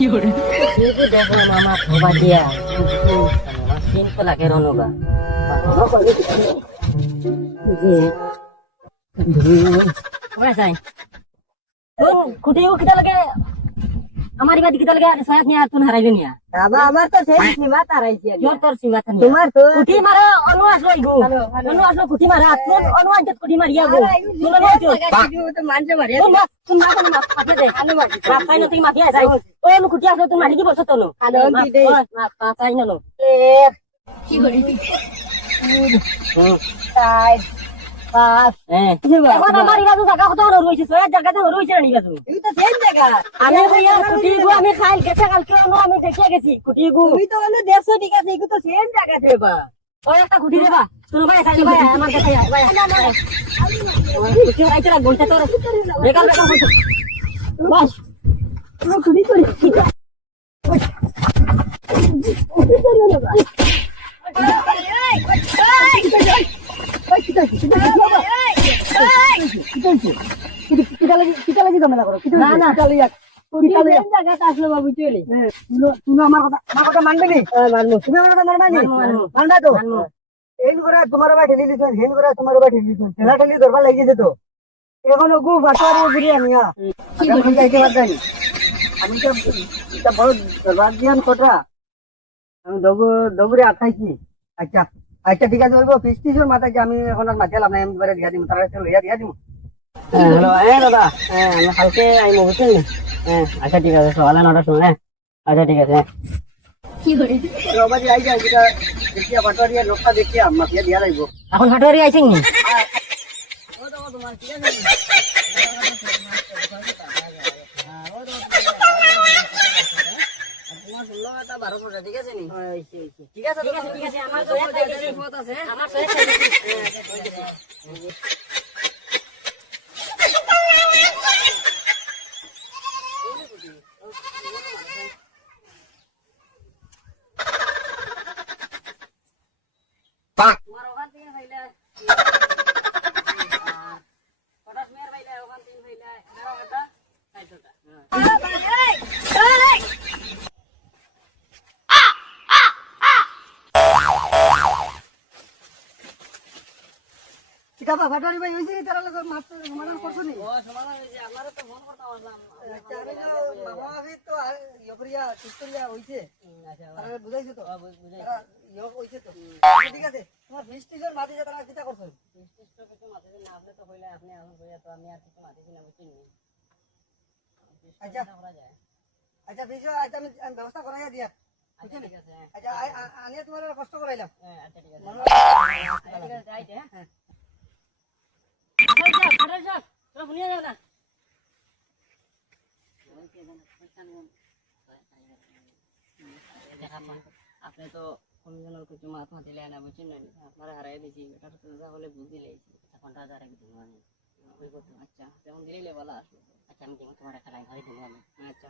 Ibu dah bawa mama ke rumah dia. Makin pelak erono ba. Mana say? Oh, kutiu kita lagi. हमारी बात कितना लगा साथ में तुम हराइले निया अब हमार तो छै सीमा ताराई छी जोर तोर सीमा थनी तुम्हार तो कुटी मारा अनुवास लो इगो अनुवास लो कुटी मारा तुम अनुवास जत कुटी मारिया गो तुम लो जो तो मानसे मारिया तुम मार माथे दे रास्ता न तुम माफिया जाई ओ नु कुटी आसलो तुम मारी की बोलছো तनो पाताई न लो की बड़ी তাই পাস এখন আমার ইরাজু জায়গা কত রইছে সয়া জায়গাতে রইছে নি গাজু এই তো সেম জায়গা আমি কইয়া কুটি গো আমি খাইল গেছে কালকে নো আমি দেখিয়া গেছি কুটি গো তুমি তো হলো 150 টাকা দিগো তো সেম জায়গা দেবা ওই একটা কুটি দেবা তুমি ভাই খাইল ভাই আমার কাছে ভাই কুটি রাইতে রাখ বলতে তোর বেকার বেকার বলতে বাস ও কুটি করি কিটা লাগি ঝামেলা করো কিটা না জায়গাটা আসলো বাবু চলে তুমি আমার কথা মানবে নি মানবো তুমি আমার কথা মানবে নি মানবো মানবা তো মানবো এই করে তোমার ভাই ঠেলি দিছেন হেন করে তোমার ভাই ঠেলি দিছেন ঠেলা ঠেলি ধরবা লাগিয়েছে তো এখন গু ফাটারে ঘুরি আমি আমি যাইতে পারতাম আমি তো এটা বড় দরবার দিয়ান কোটরা আমি দগুরে আঠাইছি আচ্ছা আচ্ছা ঠিক আছে বলবো 50 মাথা যে আমি এখন আর মাঝে লাভ নাই আমি বারে দিয়া দিমু তারা দিয়া দিমু হ্যালো দাদা আমি কালকে আইমো বুঝছেন আচ্ছা ঠিক আছে সকালে 9টার সময় আচ্ছা ঠিক আছে রবাজি আই যায় যেটা দেখিয়া পাটোয়ারিয়া লোকটা দেখিয়া মাফিয়া দিয়া লাগবো এখন হাটুয়ারি আইছেন নি ঠিক আছে নি ঠিক আছে আমার তো আমার চিকাপা পাটোয়ারি ভাই হইছে নি তারা লোক মাছ সমাধান করছো নি মামা আবি তো ইয়করিয়া চিস্তরিয়া হইছে তারা বুঝাইছে তো ইয়ক হইছে তো ঠিক আছে তোমার 20 টিজন মাটি যে তারা কিটা করছো আচ্ছা আচ্ছা বিষয় আচ্ছা আমি ব্যবস্থা করাইয়া দিয়া আচ্ছা আনিয়া তোমার কষ্ট করাইলাম আপনি তো কমিশনের কিছু মাথা দিলে না বুঝছেন না আপনারা হারাই দিয়েছি এটা তো তাহলে বুঝ দিলে এখন টাকা আর একদিন আচ্ছা তেমন দিলে বলা আসলো আচ্ছা আমি তোমার একটা লাইন ধরে দিলাম আচ্ছা